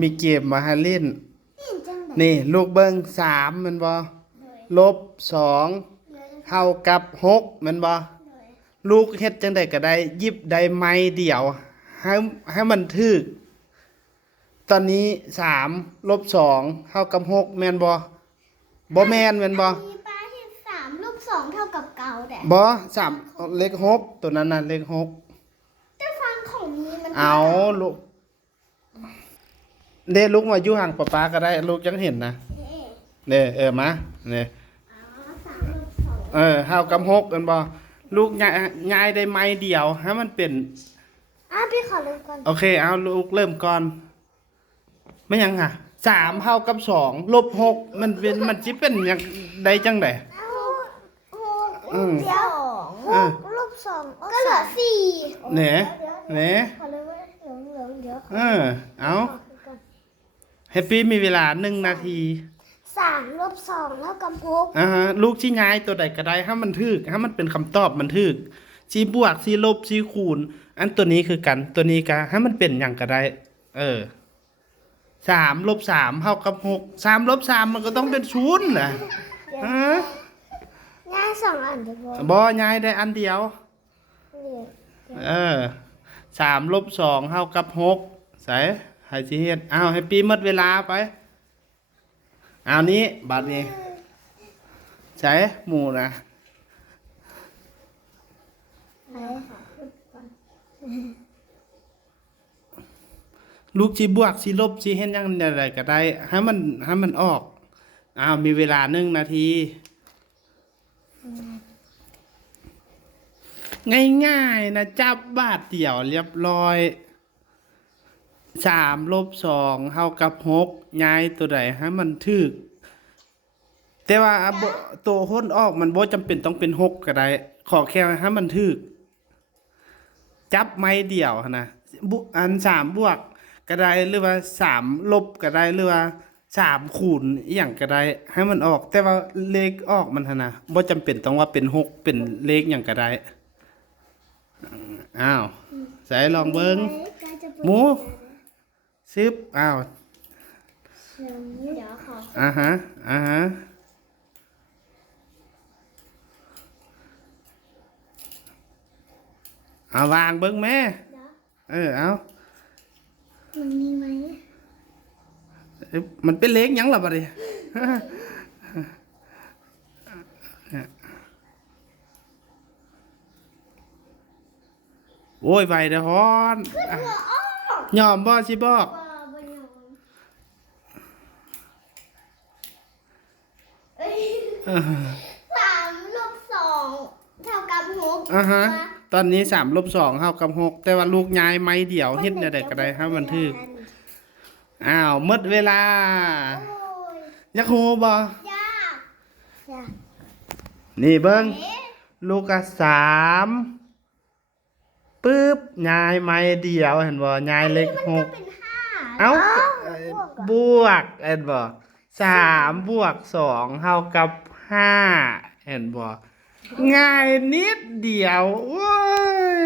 มีเกมมาให้เล่นจังได๋นี่ลูกเบิ้ง3แมันบ่ลบ2เท่ากับ6แมันบ่ลูกเฮ็ดจังได๋ก็ได้หยิบได้ไม้เดียวให้มันถูกตอนนี้3ลบ2เท่ากับ6แม่นบ่แม่นแม่นบ่มีป้าเฮ็ด3ลบ2เท่ากับเก่าแดะบ่3เลข6ตัวนั้นน่ะเลข6แต่ฟังของนี้มันเอาลูกเด้ลูกมาอยู่ห่างป๊าก็ได้ลูกจังเห็นนะเด้มานี่3ลบ2เท่ากับ6แม่นบ่ลูกย้ายได้ไม้เดียวให้มันเป็นพี่ขอเริ่มก่อนโอเคเอาลูกเริ่มก่อนไม่ยังค่ะ3เท่ากับ2ลบ6มันสิเป็นหยังได้จังได๋เดี๋ยว6ลบ2ก็เหลือ4แหน่ขอเริ่มเหลืองเดี๋ยวเอาแฮปปี้มีเวลา1นาที3ลบ2เท่ากับ6ลูกสิย้ายตัวใดก็ได้ให้มันถูกให้มันเป็นคำตอบมันถูกสิบวกสิลบสิคูณอันตัวนี้คือกันตัวนี้ก็ให้มันเป็นหยังก็ได้3ลบ3เท่ากับ6 3ลบ3มันก็ต้องเป็น0น่ะง่าย2อันเด้บ่ย้ายได้อันเดียว3ลบ2เท่ากับ6ใส่ให้สิเฮ็ดให้ปีหมดเวลาไปนี้บัดนี้ใส่หมู่นะลูกสิบวกสิลบสิเฮ็ดหยังไดก็ได้ให้มันออกมีเวลา1นาทีง่ายๆนะจับบาทเดียวเรียบร้อย3ลบ2เท่ากับ6ย้ายตัวใดให้มันถูกแต่ว่าตัวพ้นออกมันบ่จำเป็นต้องเป็น6ก็ได้ขอแค่ให้มันถูกจับไม้เดียวนะอัน3บวกก็ได้หรือว่า3ลบก็ได้หรือว่า3คูณอีหยังก็ได้ให้มันออกแต่ว่าเลขออกมันนะบ่จำเป็นต้องว่าเป็น6เป็นเลขหยังก็ได้ใส่ลองเบิ่งหมูซึบเดี๋ยวขอวางเบิ่งแม่มันมีไหมมันเป็นเลขหยังล่ะบัดนี้โอ้ยไวเด้อฮอนยอมบ่สิบอก3ลบ2เท่ากับ6ตอนนี้3ลบ2เท่ากับ6แต่ว่าลูกย้ายไม้เดียวเฮ็ดได้ก็ได้ให้มันถูกหมดเวลาอยากฮู้บ่นี่เบิ่งลูกก็3ปึ๊บย้ายไม้เดียวเห็นบ่ย้ายเลข6บวกเห็นบ่3บวก2เท่ากับ5เห็นบ่ง่ายนิดเดียวโอ้ย